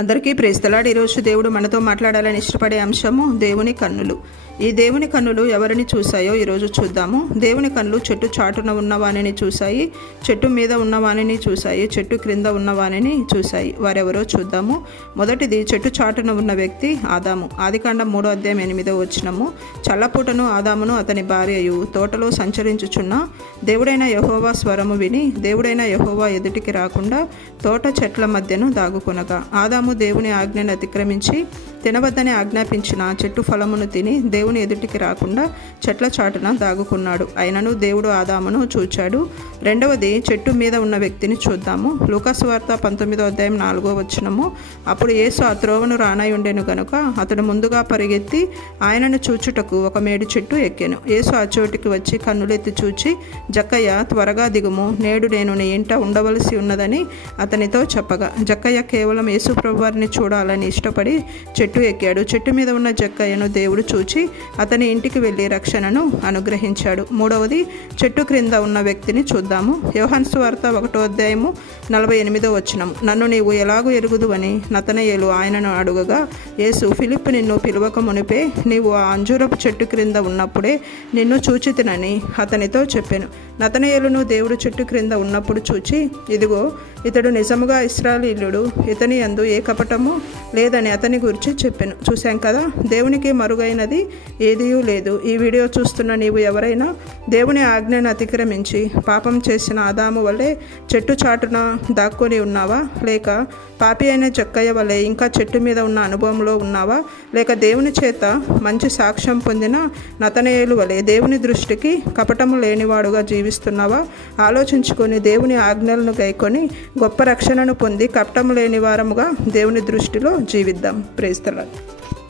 అందరికీ ప్రేస్తలాడు ఈరోజు దేవుడు మనతో మాట్లాడాలని ఇష్టపడే అంశము దేవుని కన్నులు. ఈ దేవుని కన్నులు ఎవరిని చూశాయో ఈరోజు చూద్దాము. దేవుని కన్నులు చెట్టు చాటున ఉన్నవాణిని చూశాయి చెట్టు మీద ఉన్నవాణిని చూశాయి చెట్టు క్రింద ఉన్నవాణిని చూశాయి. వారెవరో చూద్దాము. మొదటిది చెట్టు చాటున ఉన్న వ్యక్తి ఆదాము. ఆదికాండం మూడో అధ్యాయం ఎనిమిదో వచ్చినము చల్లపూటను ఆదామును అతని భార్యయు తోటలో సంచరించుచున్న దేవుడైన యహోవా స్వరము విని దేవుడైన యహోవా ఎదుటికి రాకుండా తోట చెట్ల మధ్యను దాగుకొనగా ఆదాము దేవుని ఆజ్ఞను అతిక్రమించి తినవద్దని ఆజ్ఞాపించిన చెట్టు ఫలమును తిని దేవుని ఎదుటికి రాకుండా చెట్ల చాటున దాగుకున్నాడు. అయినను దేవుడు ఆదామును చూచాడు. రెండవది చెట్టు మీద ఉన్న వ్యక్తిని చూద్దాము. లూకాసు వార్త పంతొమ్మిదో అధ్యాయం నాలుగో వచ్చినము అప్పుడు యేసు ఆ త్రోవను రానై ఉండెను గనుక అతడు ముందుగా పరిగెత్తి ఆయనను చూచుటకు ఒక మేడు చెట్టు ఎక్కాను. యేసు ఆ చోటికి వచ్చి కన్నులెత్తి చూచి జక్కయ్య త్వరగా దిగుము. నేడు నేను నీ ఇంట ఉండవలసి ఉన్నదని అతనితో చెప్పగా జక్కయ్య కేవలం యేసు ప్రభువారిని చూడాలని ఇష్టపడి చెట్టు చెట్టు ఎక్కాడు. చెట్టు మీద ఉన్న జక్కయ్యను దేవుడు చూచి అతని ఇంటికి వెళ్ళి రక్షణను అనుగ్రహించాడు. మూడవది చెట్టు క్రింద ఉన్న వ్యక్తిని చూద్దాము. యోహాన్ వార్త ఒకటో అధ్యాయము నలభై ఎనిమిదో వచనం నన్ను నీవు ఎలాగూ ఎరుగుదు అని నతనయేలు ఆయనను అడుగగా యేసు ఫిలిప్ నిన్ను పిలువక మునిపే నీవు ఆ అంజూరపు చెట్టు క్రింద ఉన్నప్పుడే నిన్ను చూచితినని అతనితో చెప్పాను. నతనయేలును దేవుడు చెట్టు క్రింద ఉన్నప్పుడు చూచి ఇదిగో ఇతడు నిజముగా ఇస్రాలీలుడు ఇతని యందు ఏ కపటము లేదని అతని గురించి చెప్పాను. చూశాం కదా దేవునికి మరుగైనది ఏదీ లేదు. ఈ వీడియో చూస్తున్న నీవు ఎవరైనా దేవుని ఆజ్ఞను అతిక్రమించి పాపం చేసిన ఆదాము వలె చెట్టు చాటున దాక్కొని ఉన్నావా? లేక పాపి అయిన చెక్కయ్య వల్లే ఇంకా చెట్టు మీద ఉన్న అనుభవంలో ఉన్నావా? లేక దేవుని చేత మంచి సాక్ష్యం పొందిన నతనేయులు వలె దేవుని దృష్టికి కపటము లేనివాడుగా జీవిస్తున్నావా? ఆలోచించుకొని దేవుని ఆజ్ఞలను గైకొని గొప్ప రక్షణను పొంది కపటము లేని వారముగా దేవుని దృష్టిలో జీవిద్దాం. ప్రేస్తలాడు